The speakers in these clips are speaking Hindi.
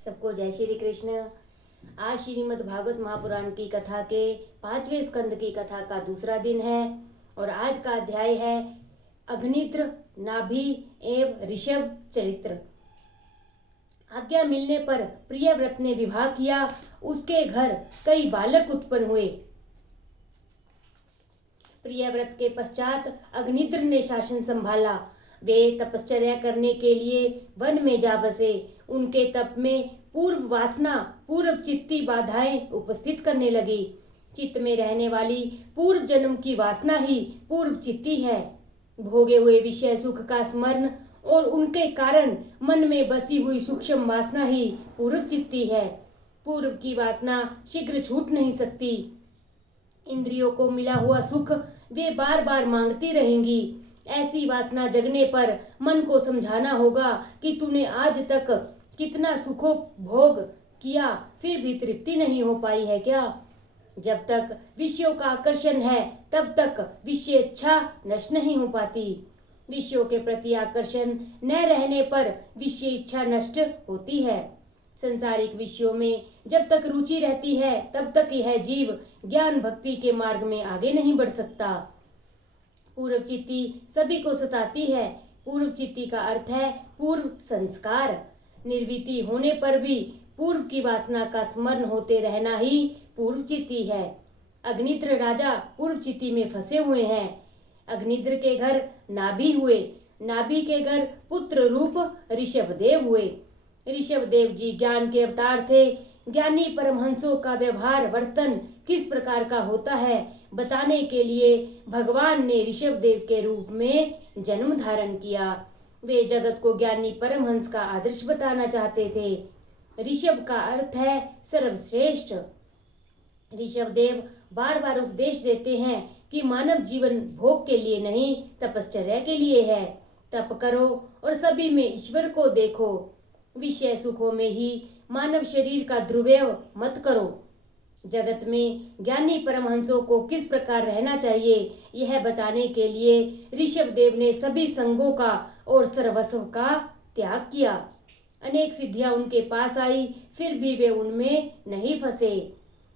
सबको जय श्री कृष्ण। आज श्रीमद् भागवत महापुराण की कथा के 5वें स्कंद की कथा का दूसरा दिन है और आज का अध्याय है अग्निद्र, नाभि एवं ऋषभ चरित्र। आज्ञा मिलने पर प्रियव्रत ने विवाह किया। उसके घर कई बालक उत्पन्न हुए। प्रियव्रत के पश्चात अग्निद्र ने शासन संभाला। वे तपश्चर्या करने के लिए वन में जा बसे। उनके तप में पूर्व वासना, पूर्व चित्ती बाधाएं उपस्थित करने लगी। चित्त में रहने वाली पूर्व जन्म की वासना ही पूर्व चित्ती है। भोगे हुए विषय सुख का स्मरण और उनके कारण मन में बसी हुई सूक्ष्म वासना ही पूर्व चित्ती है। पूर्व की वासना शीघ्र छूट नहीं सकती। इंद्रियों को मिला हुआ सुख वे बार बार मांगती रहेंगी। ऐसी वासना जगने पर मन को समझाना होगा कि तूने आज तक कितना सुखोपभोग किया, फिर भी तृप्ति नहीं हो पाई है क्या? जब तक विषयों का आकर्षण है तब तक विषय इच्छा नष्ट नहीं हो पाती। विषयों के प्रति आकर्षण न रहने पर विषय इच्छा नष्ट होती है। संसारिक विषयों में जब तक रुचि रहती है तब तक यह जीव ज्ञान भक्ति के मार्ग में आगे नहीं बढ़ सकता। पूर्व चित्ती सभी को सताती है। पूर्व चित्ती का अर्थ है पूर्व संस्कार। निर्विति होने पर भी पूर्व की वासना का स्मरण होते रहना ही पूर्व चित्ती है। अग्निद्र राजा पूर्व चित्ती में फंसे हुए हैं। अग्निद्र के घर नाभि हुए। नाभि के घर पुत्र रूप ऋषभदेव हुए। ऋषभदेव जी ज्ञान के अवतार थे। ज्ञानी परमहंसों का व्यवहार वर्तन किस प्रकार का होता है बताने के लिए भगवान ने ऋषभदेव के रूप में जन्म धारण किया। वे जगत को ज्ञानी परमहंस का आदर्श बताना चाहते थे। ऋषभ का अर्थ है सर्वश्रेष्ठ। ऋषभदेव बार बार उपदेश देते हैं कि मानव जीवन भोग के लिए नहीं, तपश्चर्या के लिए है। तप करो और सभी में ईश्वर को देखो। विषय सुखों में ही मानव शरीर का दुर्व्यव मत करो। जगत में ज्ञानी परमहंसों को किस प्रकार रहना चाहिए यह बताने के लिए ऋषभदेव ने सभी संगों का और सर्वस्व का त्याग किया। अनेक सिद्धियां उनके पास आई, फिर भी वे उनमें नहीं फंसे।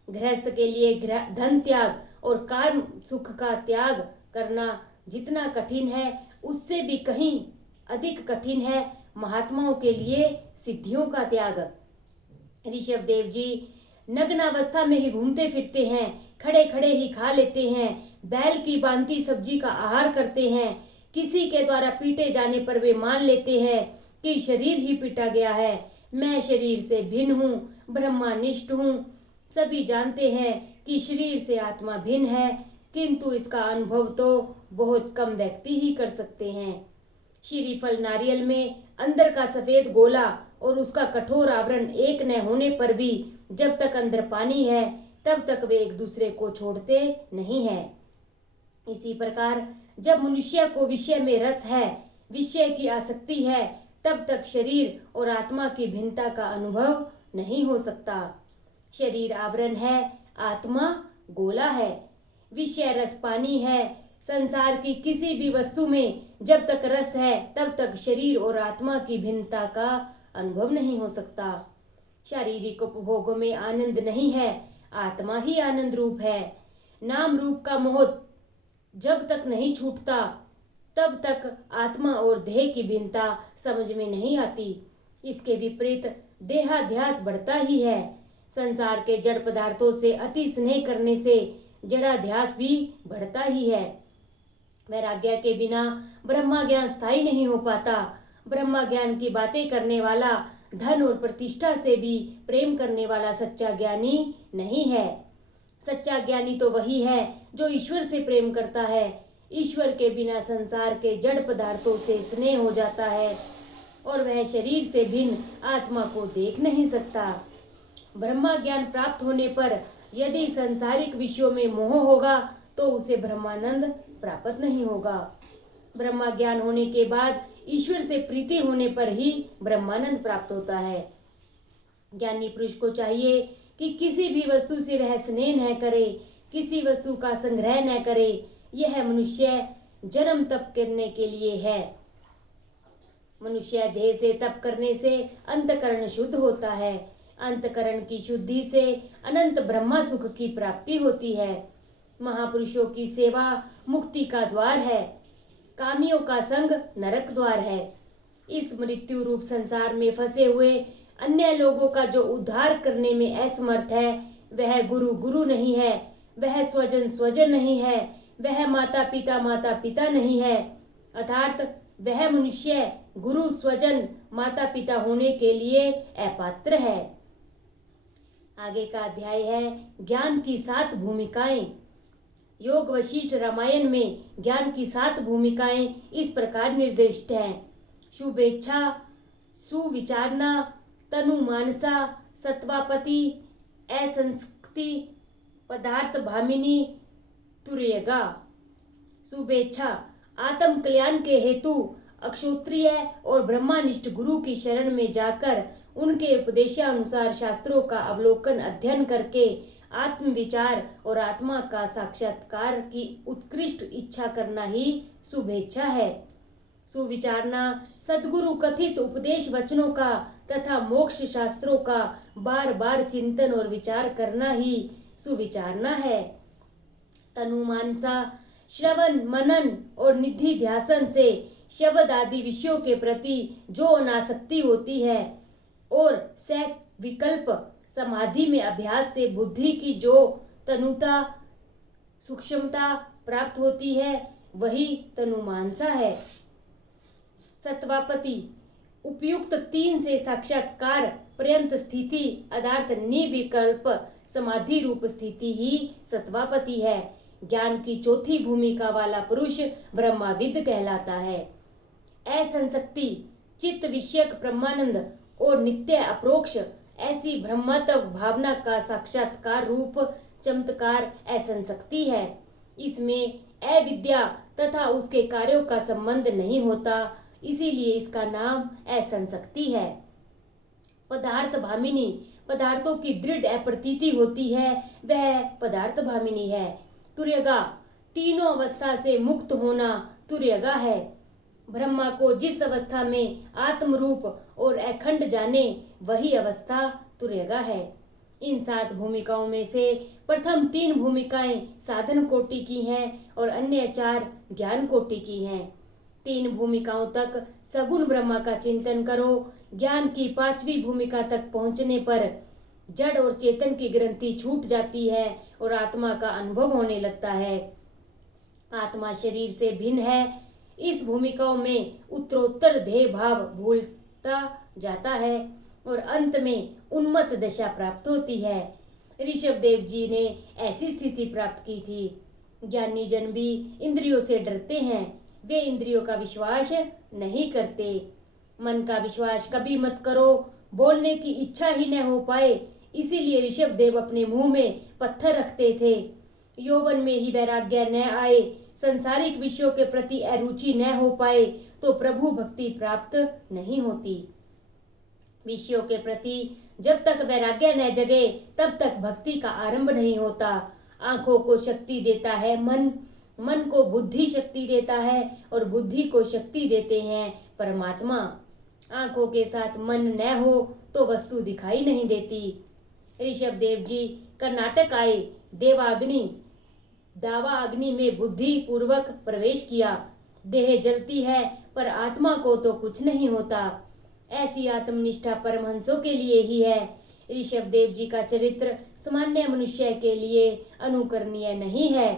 गृहस्थ के लिए धन त्याग और काम सुख का त्याग करना जितना कठिन है उससे भी कहीं अधिक कठिन है महात्माओं के लिए सिद्धियों का त्याग। ऋषभदेव जी नग्नावस्था में ही घूमते फिरते हैं, खड़े खड़े ही खा लेते हैं, बैल की बांती सब्जी का आहार करते हैं। किसी के द्वारा पीटे जाने पर वे मान लेते हैं कि शरीर ही पीटा गया है, मैं शरीर से भिन्न हूँ, ब्रह्मानिष्ठ हूँ। सभी जानते हैं कि शरीर से आत्मा भिन्न है, किंतु इसका अनुभव तो बहुत कम व्यक्ति ही कर सकते हैं। श्रीफल नारियल में अंदर का सफेद गोला और उसका कठोर आवरण एक न होने पर भी जब तक अंदर पानी है तब तक वे एक दूसरे को छोड़ते नहीं हैं। इसी प्रकार जब मनुष्य को विषय में रस है, विषय की आसक्ति है, तब तक शरीर और आत्मा की भिन्नता का अनुभव नहीं हो सकता। शरीर आवरण है, आत्मा गोला है। विषय रस पानी है। संसार की किसी भी वस्तु में जब तक रस है तब तक शरीर और आत्मा की भिन्नता का अनुभव नहीं हो सकता। शारीरिक उपभोगों में आनंद नहीं है, आत्मा ही आनंद रूप है। नाम रूप का मोह जब तक नहीं छूटता तब तक आत्मा और देह की भिन्नता समझ में नहीं आती। इसके विपरीत देहाध्यास बढ़ता ही है। संसार के जड़ पदार्थों से अति स्नेह करने से जड़ाध्यास भी बढ़ता ही है। वैराग्य के बिना ब्रह्मा ज्ञान स्थायी नहीं हो पाता। ब्रह्मा ज्ञान की बातें करने वाला धन और प्रतिष्ठा से भी प्रेम करने वाला सच्चा ज्ञानी नहीं है। सच्चा ज्ञानी तो वही है जो ईश्वर से प्रेम करता है। ईश्वर के बिना संसार के जड़ पदार्थों से स्नेह हो जाता है और वह शरीर से भिन्न आत्मा को देख नहीं सकता। ब्रह्मा ज्ञान प्राप्त होने पर यदि सांसारिक विषयों में मोह होगा तो उसे ब्रह्मानंद प्राप्त नहीं होगा। ब्रह्मा ज्ञान होने के बाद ईश्वर से प्रीति होने पर ही ब्रह्मानंद प्राप्त होता है। ज्ञानी पुरुष को चाहिए कि किसी भी वस्तु से वह स्नेह न करे, किसी वस्तु का संग्रह न करे। यह मनुष्य जन्म तप करने के लिए है। मनुष्य देह से तप करने से अंतकरण शुद्ध होता है। अंतकरण की शुद्धि से अनंत ब्रह्मा सुख की प्राप्ति होती है। महापुरुषों की सेवा मुक्ति का द्वार है। कामियों का संग नरक द्वार है। इस मृत्यु रूप संसार में फंसे हुए अन्य लोगों का जो उद्धार करने में असमर्थ है, वह गुरु गुरु नहीं है, वह स्वजन स्वजन नहीं है, वह माता पिता नहीं है, अर्थात वह मनुष्य गुरु स्वजन माता पिता होने के लिए अपात्र है। आगे का अध्याय है ज्ञान की 7 भूमिकाएं। योग वशिष्ठ रामायण में ज्ञान की 7 भूमिकाएं इस प्रकार निर्दिष्ट हैं। शुभेच्छा, सुविचारना, तनु मानसा, सत्वापति, असंस्कृति, पदार्थ भामिनी, तुर्यगा। शुभेच्छा, आत्म कल्याण के हेतु अक्षोत्रिय और ब्रह्मानिष्ठ गुरु की शरण में जाकर उनके उपदेशानुसार शास्त्रों का अवलोकन अध्ययन करके आत्म विचार और आत्मा का साक्षात्कार की उत्कृष्ट इच्छा करना ही शुभेच्छा है। सुविचारना, सद्गुरु कथित उपदेश वचनों का तथा मोक्ष शास्त्रों का बार बार चिंतन और विचार करना ही सुविचारना है। तनुमानसा, श्रवण मनन और निधि ध्यासन से शब्द आदि विषयों के प्रति जो अनासक्ति होती है और विकल्प समाधि में अभ्यास से बुद्धि की जो तनुता सूक्ष्मता प्राप्त होती है, वही तनुमानसा है। सत्वापति, उपयुक्त 3 से साक्षात्कार पर्यंत स्थिति अर्थात निर्विकल्प समाधि रूप स्थिति ही सत्वापति है। ज्ञान की 4थी भूमिका वाला पुरुष ब्रह्माविद कहलाता है। असंशक्ति, चित्त विषयक ब्रह्मानंद और नित्य अप्रोक्ष ऐसी ब्रह्मत्व भावना का साक्षात्कार रूप चमत्कार असंशक्ति है। इसमें अविद्या तथा उसके कार्यों का संबंध नहीं होता, इसीलिए इसका नाम असंशक्ति है। पदार्थ भामिनी, पदार्थों की दृढ़ अप्रतीति होती है, वह पदार्थ भामिनी है। तुर्यगा, तीनों अवस्था से मुक्त होना तुर्यगा है। ब्रह्मा को जिस अवस्था में आत्म रूप और अखंड जाने, वही अवस्था तुर्यगा है। इन 7 भूमिकाओं में से प्रथम 3 भूमिकाएं साधन कोटि की हैं और अन्य 4 ज्ञान कोटि की हैं। 3 भूमिकाओं तक सगुण ब्रह्मा का चिंतन करो। ज्ञान की 5वीं भूमिका तक पहुंचने पर जड़ और चेतन की ग्रंथि छूट जाती है और आत्मा का अनुभव होने लगता है। आत्मा शरीर से भिन्न है। इस भूमिकाओं में उत्तरोत्तर देह भाव भूलता जाता है और अंत में उन्मत्त दशा प्राप्त होती है। ऋषभ देव जी ने ऐसी स्थिति प्राप्त की थी। ज्ञानी जन भी इंद्रियों से डरते हैं, वे इंद्रियों का विश्वास नहीं करते। मन का विश्वास कभी मत करो, बोलने की इच्छा ही न हो पाए, इसीलिए ऋषभ देव अपने मुंह में पत्थर रखते थे। यौवन में ही वैराग्य न आए, संसारिक विषयों के प्रति अरुचि न हो पाए, तो प्रभु भक्ति प्राप्त नहीं होती। विषयों के प्रति जब तक वैराग्य न जगे, तब तक भक्ति का आरंभ नहीं होता। आंखों को शक्ति देता है मन, मन को बुद्धि शक्ति देता है और बुद्धि को शक्ति देते हैं परमात्मा। आंखों के साथ मन न हो तो वस्तु दिखाई नहीं देती। ऋषभ देव जी कर्नाटक आए, दावा अग्नि में बुद्धि पूर्वक प्रवेश किया। देह जलती है पर आत्मा को तो कुछ नहीं होता। ऐसी आत्मनिष्ठा परमहंसों के लिए ही है। ऋषभ देव जी का चरित्र सामान्य मनुष्य के लिए अनुकरणीय नहीं है।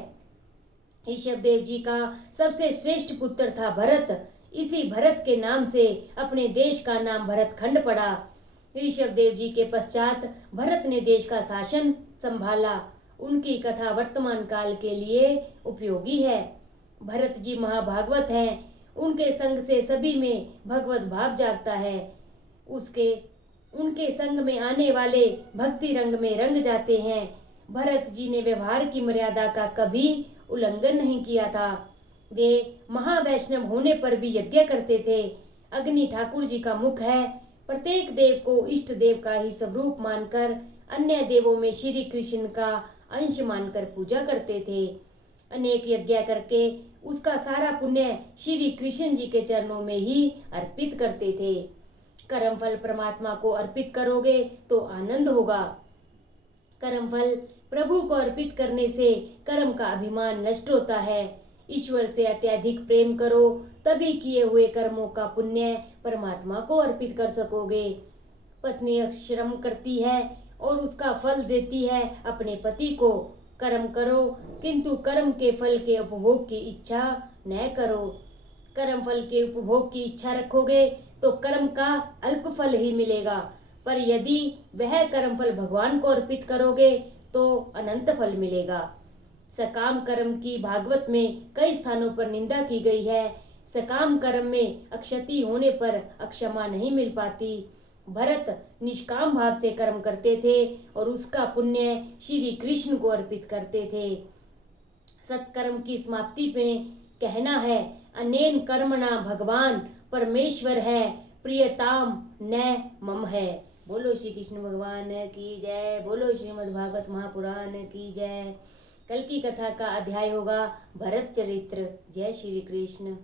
ऋषभ देव जी का सबसे श्रेष्ठ पुत्र था भरत। इसी भरत के नाम से अपने देश का नाम भरतखंड पड़ा। ऋषभ देव जी के पश्चात भरत ने देश का शासन संभाला। उनकी कथा वर्तमान काल के लिए उपयोगी है। भरत जी महाभागवत हैं। उनके संग से सभी में भगवत भाव जागता है। उनके संग में आने वाले भक्ति रंग में रंग जाते हैं। भरत जी ने व्यवहार की मर्यादा का कभी उल्लंघन नहीं किया था। वे महावैष्णव होने पर भी यज्ञ करते थे। अग्नि ठाकुर जी का मुख है। प्रत्येक देव को इष्ट देव का ही स्वरूप मानकर अन्य देवों में श्री कृष्ण का अंश मानकर पूजा करते थे। अनेक यज्ञ करके उसका सारा पुण्य श्री कृष्ण जी के चरणों में ही अर्पित करते थे। कर्म फल परमात्मा को अर्पित करोगे तो आनंद होगा। कर्म फल प्रभु को अर्पित करने से कर्म का अभिमान नष्ट होता है। ईश्वर से अत्यधिक प्रेम करो, तभी किए हुए कर्मों का पुण्य परमात्मा को अर्पित कर सकोगे। पत्नी श्रम करती है और उसका फल देती है अपने पति को। कर्म करो, किंतु कर्म के फल के उपभोग की इच्छा न करो। कर्म फल के उपभोग की इच्छा रखोगे तो कर्म का अल्प फल ही मिलेगा, पर यदि वह कर्म फल भगवान को अर्पित करोगे तो अनंत फल मिलेगा। सकाम कर्म की भागवत में कई स्थानों पर निंदा की गई है। सकाम कर्म में अक्षति होने पर अक्षमा नहीं मिल पाती। भरत निष्काम भाव से कर्म करते थे और उसका पुण्य श्री कृष्ण को अर्पित करते थे। सत्कर्म की समाप्ति में कहना है, अनेन कर्मणा भगवान परमेश्वर है, प्रियताम न मम है। बोलो श्री कृष्ण भगवान की जय। बोलो श्रीमद् भागवत महापुराण की जय। कल की कथा का अध्याय होगा भरत चरित्र। जय श्री कृष्ण।